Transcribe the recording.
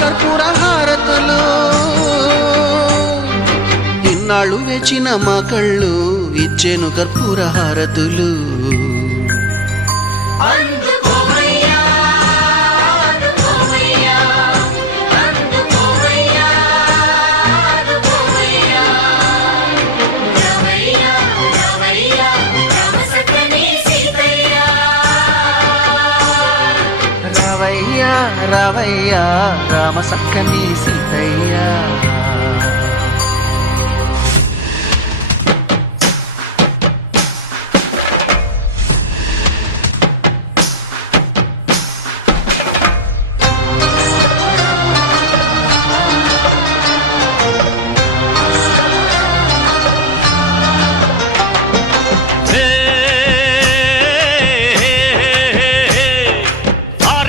కర్పూర హారతులు ఇన్నాళ్ళు వేచిన మా కళ్ళు ఇచ్చేను కర్పూర హారతులు రావయ్యా రావయ్యా రామ సక్కని సీతయ్య